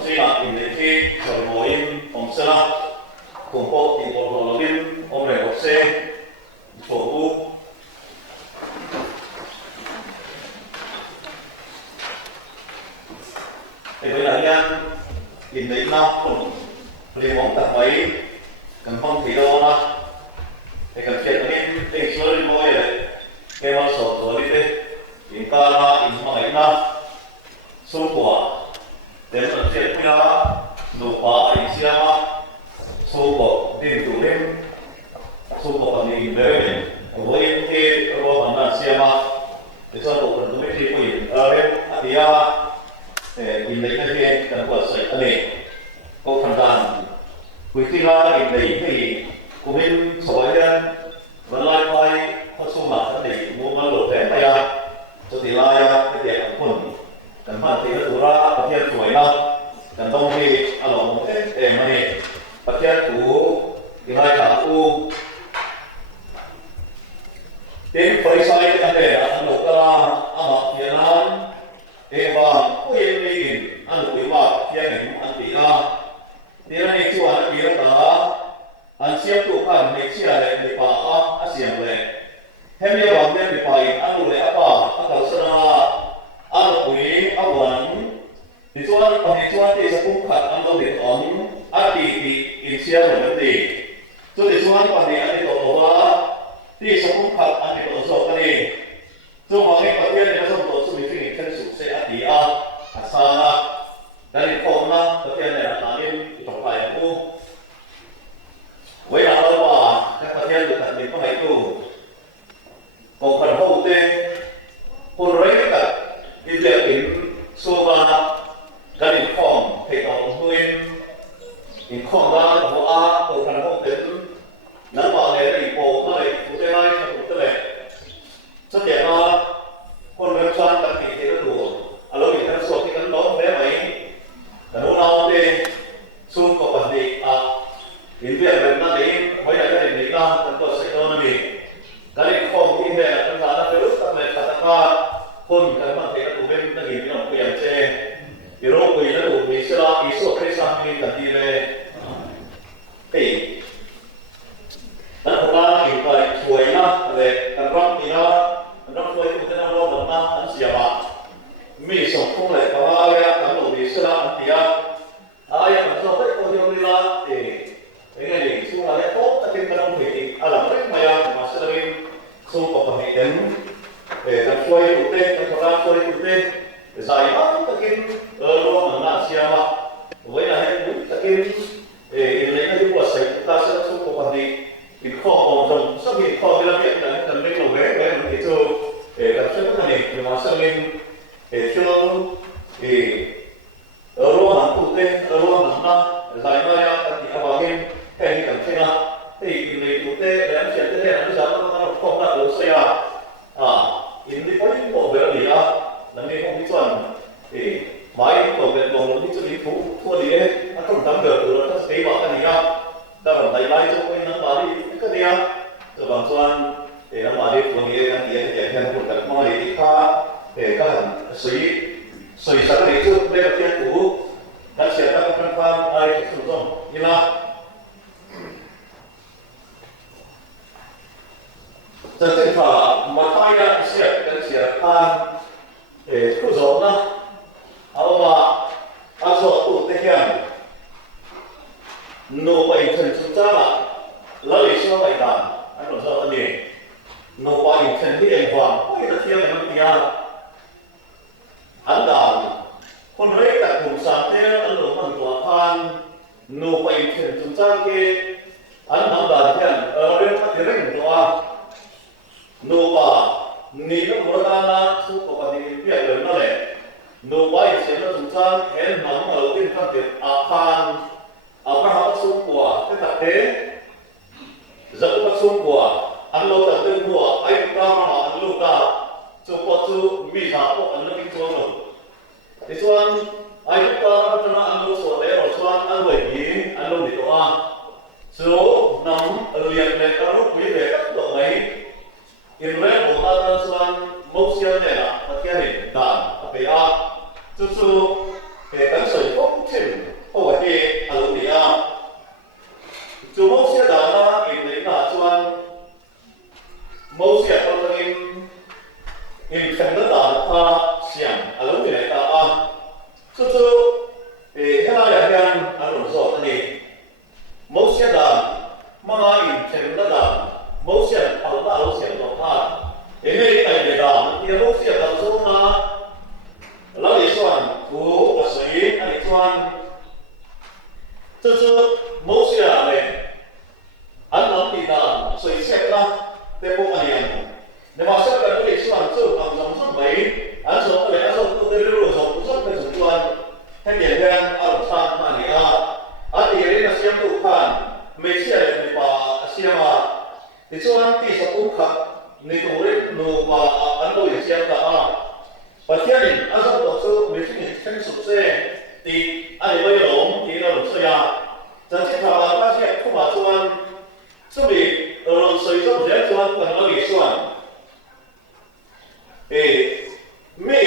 总之啦，因哋去就無因紅色啦，恐怖地波羅邊，我哋學生服務。thì bây giờ nha, nhìn thấy nào thì mong tập mấy cần phong thủy đô mà thì cần chuyện này thì số đi mua vậy cái mà sổ số đi đi in ca là in mà ấy na số quả đến là chuyện bây giờ đồ hóa in xe mà số quả tiền chủ đến số quả thì in về mình với cái đồ bán là xe mà thì sau đó cần tôi đi quỷ ở bên thì in lấy cái gì cần quả sấy cái này có phần đàn quý khi là in lấy thì của mình số ấy vẫn lại phải có số mạng cái này mua mà lột thẻ tay cho thì lại cái đẹp quần cần phải thì nó tụ ra cái thiên sủi nào cần đông thì ở lòng một cái mà này cái thiên cũ thì lại cả u đến phải sai cái này là ăn được ra ăn mặc Việt Nam thì vào cái gì ăn được vào cái này ăn tí ra thì này chú ăn tí ra anh xem tụ khăn này chia lại để bảo anh xem lại hem như vậy để bảo anh đủ lại apa anh kalau sana anh bui anh bukan di cuan di sepuluh khăn anh đâu để on anh di Indonesia rồi đấy cho di cuan quan này anh đi tổ hóa di sepuluh khăn anh đi tổ số cái này cho mọi người có thể là trong tổ số mình phải thân sự sẽ đi sana dari phong na có thể là làm nên trong bài aku với là đâu mà các bạn thấy được là mình có hay tu còn phần hậu tên hôn rấy cả đi liệu in số ba gia đình phòng hệ thống nguyên in không ra của a còn phần hậu tên nắm vào này thì bộ nó lại phụ tên này phụ tên này rất đẹp là hôn rấy xoan các vị thế nó đủ alo mình thân số thì thân đó bé mấy là lúc nào thì xuống có vấn đề in việc mình nó đến với lại cái này là chúng tôi sẽ cho nó đi cái này không in về là chúng ta đã phải lúc ta phải trả raคนกันมาเทกันตัวเป็นนักเรียนเราคุยกันเจยูโรคุยแล้วถูกมีเสื้ออีสุเคยสร้างมีตัดทีเลยตีนั่นพวกเราอยู่ไปช่วยนะเลยกันรักทีนะกันรักช่วยคุณจะนั่งรอแบบนั้นอันเสียบะมีส่งพวกเลยเพราะว่าเวลากันหนูมีเสื้ออันที่อ่ะยังมันชอบไปคนเดียวนี่ละตีini ni semua ada kok tapi kadang begini alam mereka yang masih lagi suka pemilihan dan suai putih dan orang suai putih saya mungkin luar mana siapa với là những cái lấy cái của sấy ta sẽ suka pemilihan di kho trong sau khi kho đi làm việc là cần phải lồng ghép với một cái chỗ làm cho cái này thì mà sẽ lên cho luar mana putih luar mana saya maya tadi awalnya cái gì cần thế nào thì người cụ thể để anh chuyện thế này nó nó không là đồ xe in đi có những bộ về gì là mình không biết chuẩn thì máy bộ về bộ nó đi cho đi thua đi đấy nó không tắm được rồi nó sẽ bảo cái gì ra ta còn tay lái cho quên nó bảo đi cái gì rồi bằng chuẩn để nó bảo đi của người anh đi để thêm một cái món gì khác để các bạn suy sáng để trước đây là tiền cũ đã sẽ ra các phần phan ai sử dụng như là真正法，我发现是跟些看，不熟呢，好吧，说不对样，努为成出家了，哪里说为难，说的你，努把你成的人话，为了天人地啊，安达，คนเล็กแต่กลุ่มสามเท่าอันหลวงมันตัวพัน努为成出家嘅，อันนั้นแบบนี้เรื่องมันจะเรื่องตัว Nupa, ni nó muốn ra là số của bạn thì biết được nó này. Nupa thì sẽ nó dùng sang em nắm ở bên phát triển phan, các hãng số của cái đặc thế, dẫn các số của anh lô tập tương của anh ta mà anh lô ta, số của số mi thảo của anh lô kinh số rồi. Thì số anh ta cho nó anh lô số đấy rồi số anh bởi vì anh lô thì đó số nắm ở liền này các lúc quý về các độ mấy in red của ta soan motion này là cái này đạn cái a chú chú cái tấn sợi phóng trên này mẫu xe đàn mà in thêm nó đàn mẫu xe thằng ta mẫu xe nó pha thế nên cái này để đàn thì mẫu xe đàn số na lão lý soạn của sĩ anh lý soạn这某些人anh làm thì đàn sĩ xe la để bộ anh em nếu mà sẽ cần cái lý soạn sự làm giống rất mấy anh số cái anh số tôi đây rồi số rất cái chủ quan hay điện đen ở sang mà này anh thì cái là xem tụ khan mấy xe này mà xem mà thì cho anh thì số cũng khácนี่ตัวเล็กหนูว่าอันตัวอย่างเช่นกันประเทศนี้อาจจะต้องสู้ไม่ใช่แค่สุดเส้นที่อันนี้ไม่หลงที่เราหลงเสียจะที่ทำมาเช่นผู้มาชวนซึ่งมีเราใส่ส้มเสียชวนกันเราอีกชวนไม่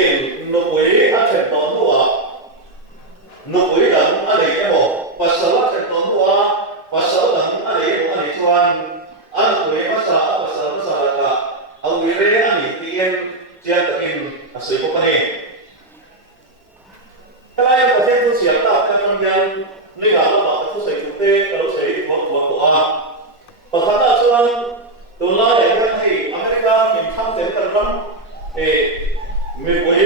หนูไปอันเช่นตอนนู้นหนูไปดังอันนี้ก็บอกภาษาเช่นตอนนู้นภาษาดังอันนี้ชวนอันนี้ภาษาเอาเรื่องอันนี้ที่เอ็นเจ้าตะกินสื่อพวกนี้ถ้าเราประเทศทุกเสียงตาการทำงานนี่หาเราบอกทุกสิ่งทุกเรื่องเราใช้ของตัวประธานาธิบดีตัวน้อยอย่างที่อเมริกามีทำเต็มกันมั้งมีคุย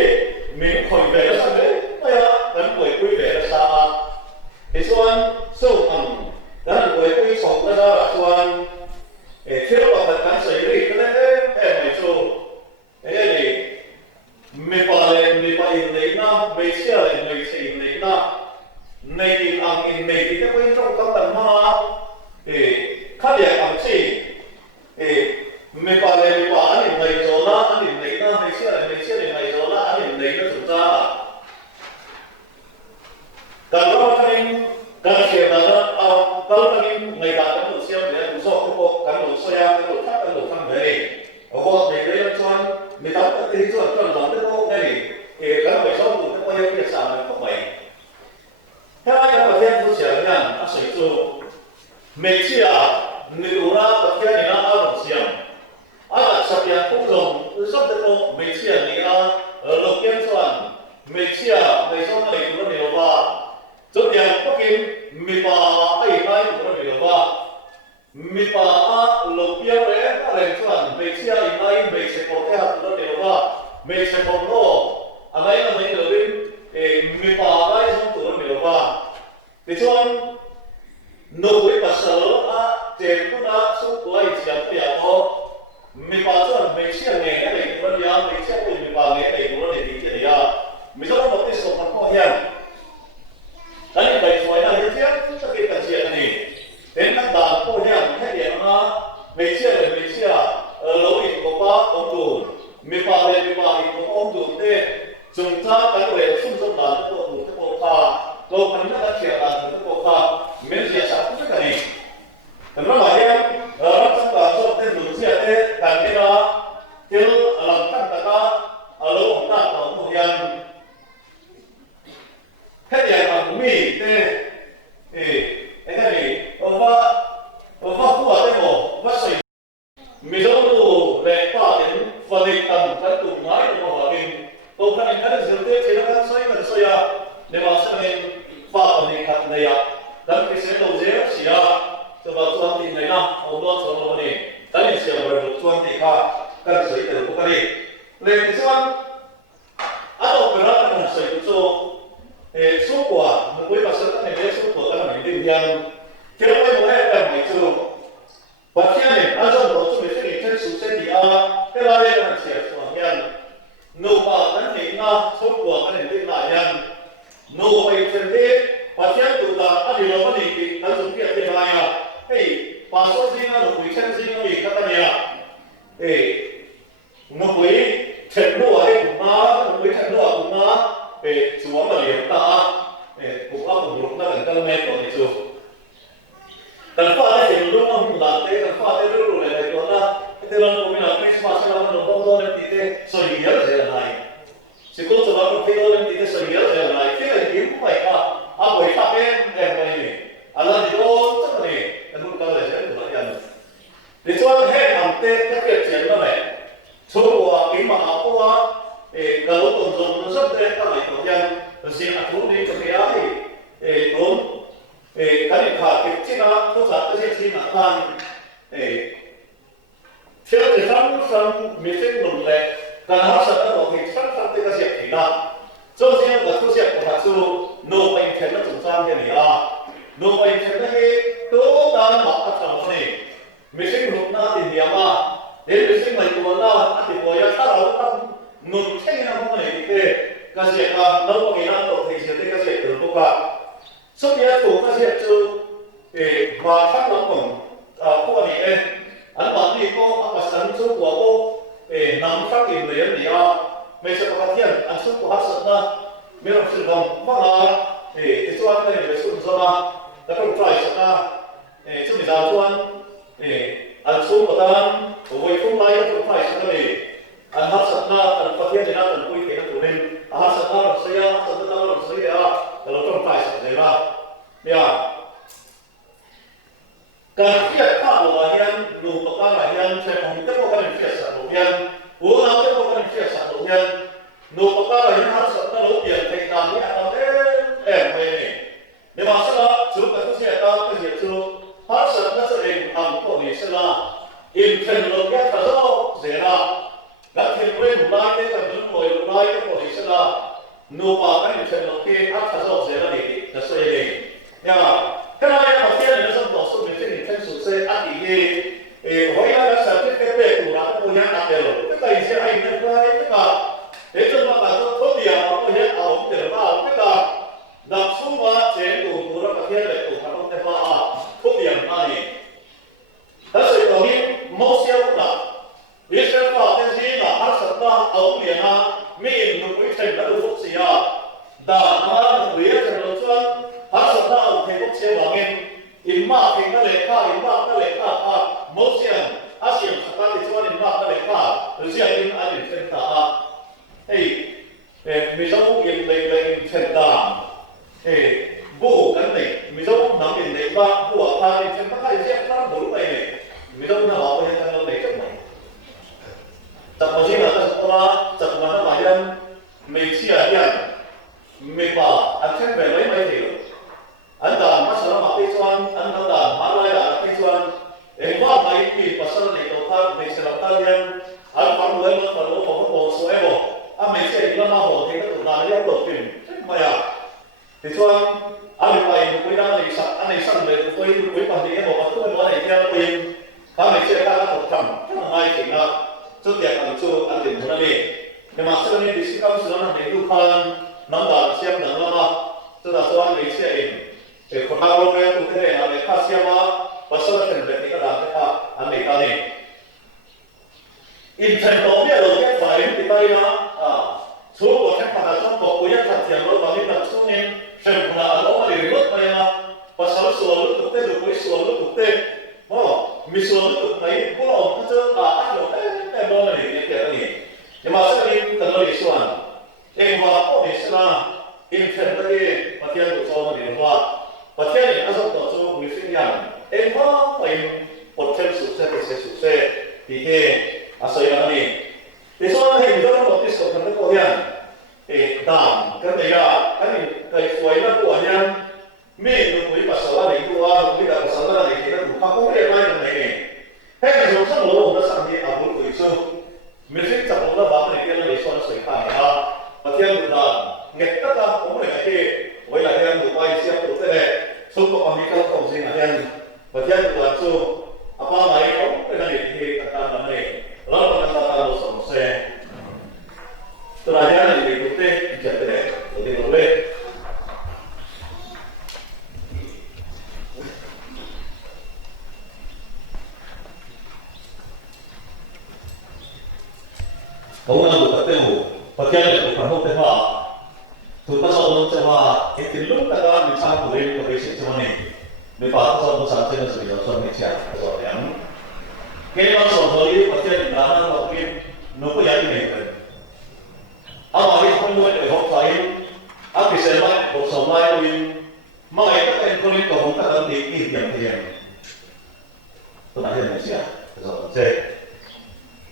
มีคุยแบบนั้นเลยไม่ฮะนั่นคุยแบบนั้นส่วนส่วนนั่นคุยสองก็ได้ส่วนที่เราบอกกันสิ่งนี้ก็ได้ไม่ใช่ไม่ไปในน้ำไม่เชื่อในสิ่งในน้ำในที่อ่างในที่ที่ไม่ตรงกับธรรมะข้าเดียกอันที่ไม่ไปอันนี้ในโซล่าอันนี้ในน้ำไม่เชื่อในโซล่าอันนี้ในก็สุดท้ายการรับการเชื่อนั้นเอาการในการกำหนดเชื่อเนี่ยผู้สอบผู้กำหนดเชื่อกำหนดทั้งเลยโอ้โหในเรื่องส่วนมีทั้งที่ส่วนหลังที่โลกนี่แล้วไปชอบดูที่ว่ายังเป็นสารอะไรพวกนี้ถ้าเราประเทศผู้เชี่ยวชาญอาศัยตัวไม่เชื่อในอุราประเทศนี้นะอารมณ์เสียงอาจจะเป็นผู้ลงสักแต่ตัวไม่เชื่อนี่นะโลกยังส่วนไม่เชื่อในส่วนในตัวนี้ว่าจุดอย่างพวกนี้มีป่าไอ้ไม้ตัวนี้ว่ามีป่าโลกยังเลยอะไรส่วนไม่เชื่อไอ้ไม้ไม่ใช่พวกที่ตัวนี้ว่าไม่ใช่พวกโลกอะไรเลยมีป่าไม้ตัวนี้ว่าที่ส่วนนูวิปัสสนาเจ้าคุณอาสุขไว้เสียงเปียกมีป่าส่วนไม่เชื่อเนี่ยอะไรตัวนี้ไม่เชื่อมีป่าเนี่ยอะไรตัวนี้ที่นี่มีส่วนปฏิสัมพันธ์ข้อเหี้ยนั่นเป็นส่วนนั้นที่จะเกิดการเชื่อนี่เป็นนักด่านข้อเหี้ยแค่เดียวนะไม่เชื่อเราอีกบอกว่าองค์ดูมีป่าเลยมีป่าอีกองค์ดูเต้จงท้ากันเลยสุ่มสุ่มด่านตัวดูทุกคนค่ะเราพันธุ์นักเชื่อด่านทุกคนค่ะไม่เชื่อสักทุกคนนี่แต่เมื่อไหร่เราต้องการส่งเต้นหนุนเชื่อเต้กันที่เราเที่ยวหลังตั้งแต่ก็เราองค์ตั้งของผู้ยังแค่อย่างมันมีเต้ไอ้นี่ว่าผู้ว่าได้บอกว่าสิ่งมีต้องดูแรงป้าเห็นฟันดิตันกันตุ่มไม้ตัวหัวกินตัวพันธุ์นั้นเสียเต้เชื่อกันใส่กันใส่ในภาษาเองฟ้าฟันดิขัดในยาดังที่เสียตัวเสียเสียจะมาตัวที่ไหนนะเอาตัวสองตัวนี้ดังที่เสียบริบทตัวที่ข้ากันใส่แต่พวกนี้เลยที่ส่วนอันนั้นเป็นอะไรกันใส่ตัวสู้กว่ามันไม่ภาษาเนี่ยไม่สู้กว่ากันไม่ได้ยังเชื่อไม่หมดเลยแต่ไม่สู้ปัจจัยเนี่ยอาจารย์บอกว่าไม่ใช่แค่สุดเส้นที่แต่ละอย่างมันเสียส่วนยังนูป่านั้นเองนะสู้กว่ากันเองได้ยังนูไปเส้นที่ปัจจัยตัวละอันนี้เราไม่ได้กินนั่นสุดที่อะไรเฮ้ยภาษาจริงนะนูไปเส้นจริงนี่ก็ตั้งเนี่ยนูไปเช็ดรู้อะไรกูมานูไปเช็ดรู้อะไรกูมาส่วนเราเลี้ยงตาบุกเอาบุกรุกนั่นกันแม่ตัวนี้สู้แต่ฟ้าได้เห็นรู้ว่าหุ่นหลังเต้แต่ฟ้าได้รู้อะไรตัวนั้นแต่เราไม่รู้ไม่สามารถเราไม่รู้ตัวนั้นที่เต้สอยเยอะเสียหายสิ่งที่เราไม่รู้ตัวนั้นที่เต้สอยเยอะเสียหายที่เรายิ้มไปก็เอาไปทับเป็นไปนี่อะไรที่เราจะไม่แต่รู้กันเลยใช่ไหมอย่างนั้นในส่วนแห่งอันเต้ถ้าเกิดเสียงนั่นแหละชั่วกินมาเอาตัวkalau tuntun nusab dari kami yang siapa pun di kami tun sinh là tan để theo thời gian sang mình sinh đồng lệ cần học sinh đã học thì sáng sáng tới cái gì thì là trong riêng là thu xếp của hạt su nô bệnh thêm nó chúng ta như này à nô bệnh thêm nó hay tố ta nó học trong này mình sinh lúc na thì nhiều mà đến mình sinh này của nó thì bây giờ ta đâu ta nô thêm nó không này thì cái gì à nô có nghĩa là tổ thì sẽ cái gì từ đâu cả sau khi tổ cái gì chứ để mà phát động bằng cô này lên anh bảo đi cô anh bảo sản xuất của cô để nắm phát hiện lấy gì à mình sẽ có phát hiện anh xuất của hạt sản na mình làm sự đồng phát là để cho anh này để xuất ra mà đã không phải sản na để cho mình giao cho anh anh xuất của ta với không lai không phải sản này anh hạt sản na anh phát hiện thì anh quy thế của mình hạt sản na là xây ra sản na là xây ra là không phải sản này mà bây giờการเทียบข้าวหลายยันดูตกหลายยันใช้ของเจ้าพวกกันเทียบสัตว์หลายยันหัวเราเจ้าพวกกันเทียบสัตว์หลายยันดูตกหลายยันหาสัตว์หลายยันในการนี้อันนั้นไปนี่ในภาษาจุดการเทียบต่างกันอย่างชูหาสัตว์นั้นแสดงทำพวกนี้เสนาอินเทอร์โลกีทัศน์เสนาและเทคโนโลยีหลายเนี่ยกันจนหน่วยหลายก็พวกนี้เสนานูปากันอินเทอร์โลกีทัศน์เสนานี่จะสวยดีเนี่ยcái này là cái này nó rất là số mình sẽ nhìn thấy sự sẽ áp dụng cái hỏi là sản xuất cái bề của nó cũng nhắc đặc biệt rồi cái này sẽ ảnh hưởng tới tất cả để cho nó là số tiền nó cũng nhắc ở một điểm vào tất cả đặc số mà chế độ của nó cái này của nó không thể vào số điểm này đó là có những mẫu siêu cũng là biết xem vào cái gì là áp sản ra ở điểm là mình nó cũng thành đã được gì à đã nó biết thành được chưa hạt sản ra thì cũng sẽ vào ngay in mạc thì nó lấy cả in mạc nó lấy cả mỗi chuyện hạt sản ra thì cho in mạc nó lấy cả rồi sẽ in anh in trên ta hey mình sống in lên trên ta hey bố cái này mình sống nắm in lấy ba bố ta in trên ta hay sẽ ta bố này mình sống nó học cái này nó lấy cái này tập bao nhiêu là tập mà nó bài dân mình chia tiền mình bảo anh xem về lấy mấy điều anh đã mất sớm mà cái chuyện anh đã mất lại là cái chuyện em nói mấy cái bác sĩ này đâu khác mình sẽ làm tay nhân anh phán đoán nó phải có một bộ số em bộ anh mình sẽ làm mà hồ thì nó tụt lại nó đột biến mà à thì cho anh phải một cái đó này sẵn anh này sẵn về với bản thân em bộ mà tôi nói này theo mình anh mình sẽ ra một trăm cái là mai chỉ là trước tiên anh cho anh điểm một này nhưng mà sau này thì sẽ có sự nó này tu khan nắm đàn xem đàn nó tức là cho anh mình sẽ để con nào luôn em cũng thế này để khai xem mà và sau đó thì để cái đàn cái anh này cái này in thành công biết rồi cái phải thì đây nó số của các bạn trong một của nhân thật tiền luôn và mình đặt xuống em xem là nó mà để mất này mà và sau số lúc thực tế được với số lúc thực tế mình số lúc thực tế có lòng nó chơi áp dụng cái đó này cái này nhưng mà sau khi cần nói số em vào có thể là in thành đây và tiền của cho mình hoa và theo những áp dụng cho người sinh nhật em có phải một thêm sự sẽ thì cái xây dựng này thì sau này mình rất là một cái sự thành công hiện thì đảm cái này là cái suy nó của nhân mình được với bà sở này của với bà sở này thì nó cũng không có cái này này thế là chúng ta luôn nó sang đi ở bốn tuổi xưa mình sẽ chọn nó bảo này kia là để cho nó sửa phải ha và theo một lần nghe tất cả cũng là cái với lại theo một quay xem của thế này số của ông đi không gì là theo và theo một lần xưa apa này cũng cái này thì tất cả là này nó là cái ta lo sống xe terakhir yang diikuti jadi oleh Kawan bukan temu, pakaian bukan hotel lah. Tujuan soal cuma itu lu kata misalnya boleh kondisi cuma ni, memang soal besar saja sudah soal macam soal yang. Kalau soal ini pakaian di mana mungkin nopo yang ini kan. Awak ini pun boleh berhok lain, aku selai bersama lain, mai kita kan boleh kau kata di yang yang. Terakhir Malaysia, soal saya.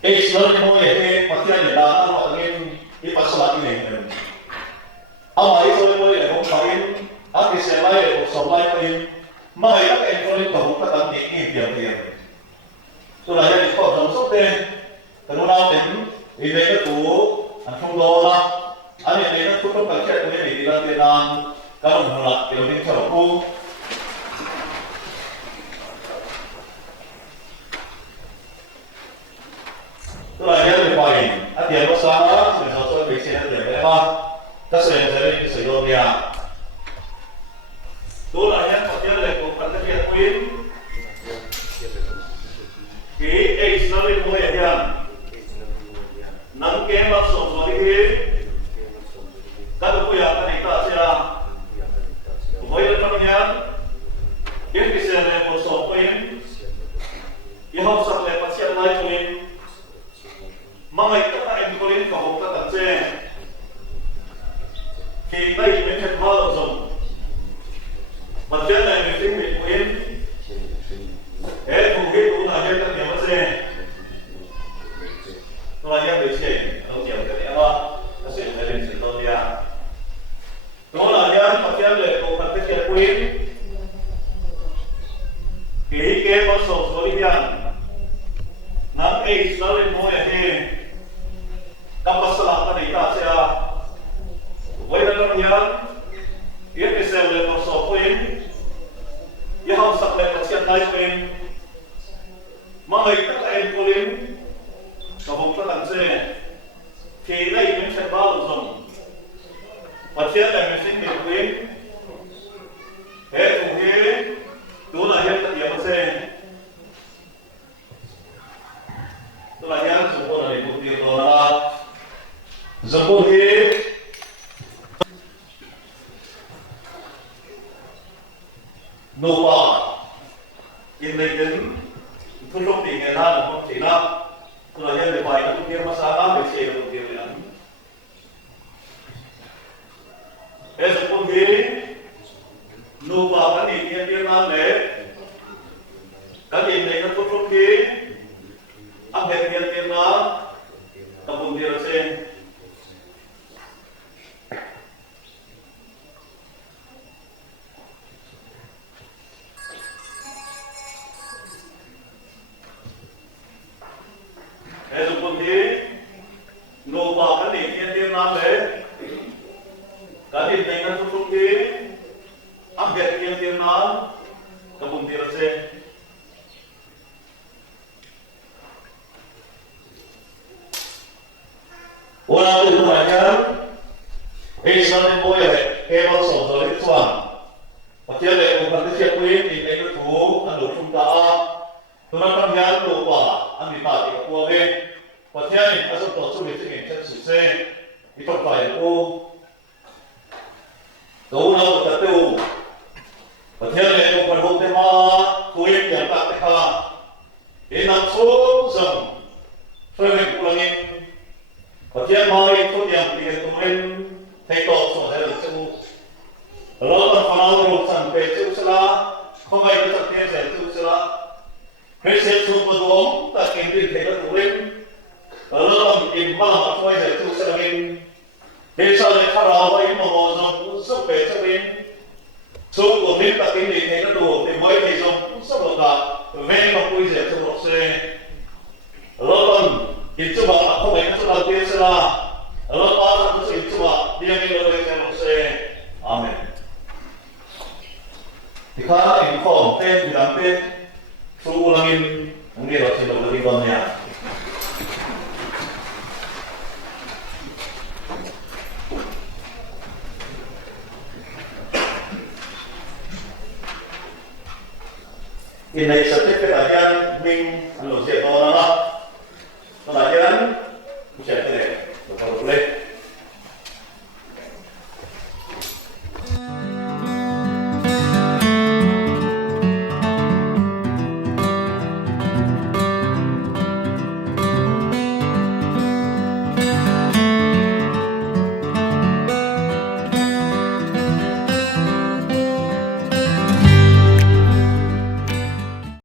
Sebenarnya mau ya, pakaian di dalam orang ini di pasal ini kan. Awak itu boleh berhok lain, aku selai bersama lain, mà ấy các em có lên cầu các tấm nhị nghìn tiền tôi là nhân có giống sốc tên từ lúc nào đến vì đây cái tú anh không lo là anh ấy nó cũng không cần chết tôi để đi làm tiền làm các đồng hồ là kiểu như chờ khu tôi là nhân về bài anh tiền có sáng đó thì nó sẽ bị xe tiền đấy ba các sẽ đi sử dụng nhà tôi là nhân có tiền để cũng cần thực hiện quyến cái X nó lên mua hiện nắng kem bắt sống rồi đi các tôi ya cái này ta sẽ với lên trong nhà cái xe này một số quyến cái học sắc này bắt xe lại quyến mà ngày các anh có lên phòng các tận xe thì đây mình phải mở rộng vật chất này mình tính mình quyến thế cũng biết cũng là nhân các điểm bắt xe là nhân để xe nó nhiều cái này đó nó sẽ lên sự tôn nha đó là nhân vật chất để cùng vật chất quyến kỹ kế bắt sổ số đi nhận nắng ấy nó lên mua thì các bác sĩ làm cái này ta sẽ với lần nhân biết cái xe lên một số quyến yêu học sắc lên một xe này quyến mà người các em có đến và vùng các tầng xe thì đây mình sẽ bao dùng và chia này mình xin được quyến thế cũng thế đúng là hiện tại điểm xe tức là hiện chúng tôi là để mục tiêu đó là dùng một thế nô bò in đây đến thu lúc thì người ta là không chỉ là tôi là nhân về bài nó cũng kia mà sao về xe được điều này thế dùng một thế nô bò cái gì kia kia nam để cái gì này nó thu lúc kia ăn hết tiền tiền đó tập trung tiền xe thế dùng quân thế nô vào cái gì tiền tiền nam đấy cái gì này nó thu lúc kia ăn hết tiền tiền đó tập trung tiền xe 오늘 또 뭐냐면 Israel 뭐에 해방소 너희 투안 어떻게 반드시 꾸인 이내를 두 안으로 품다 그러나 양 로바 안미바 이거 구하게 어떻게 가서 또 소리 중에 전수세 이쪽 봐야고 너무나도 따뜻하고 어떻게 또 발목 때마 도입 양딱 때가 이나 소성 소용의 꾸렁이 và thiên mời tốt điểm thì tụi mình thầy tổ số thể được chữ rồi còn phần nào một sản về chữ sẽ là không ai có sản thiên sẽ chữ sẽ là thế sẽ xuống một đốm ta kinh tuyển thầy được tụi mình ở đó là tìm ba mặt quay sẽ chữ sẽ là mình thế sau này phát đầu với một bộ dòng giúp về cho mình số của mình ta kinh tuyển thầy được đủ thì mới thầy dòng sắp được cả về mà quay sẽ chữ một xe rồi còn itu bapak aku banyak sudah biasa lah. Kalau orang itu itu bah dia ni lebih macam saya. Amin. Jika info ten bilang ten suruh ulangin mungkin harus lebih banyak. Ini sertifikat ajan ming anu siapa orang lah. Pelajaran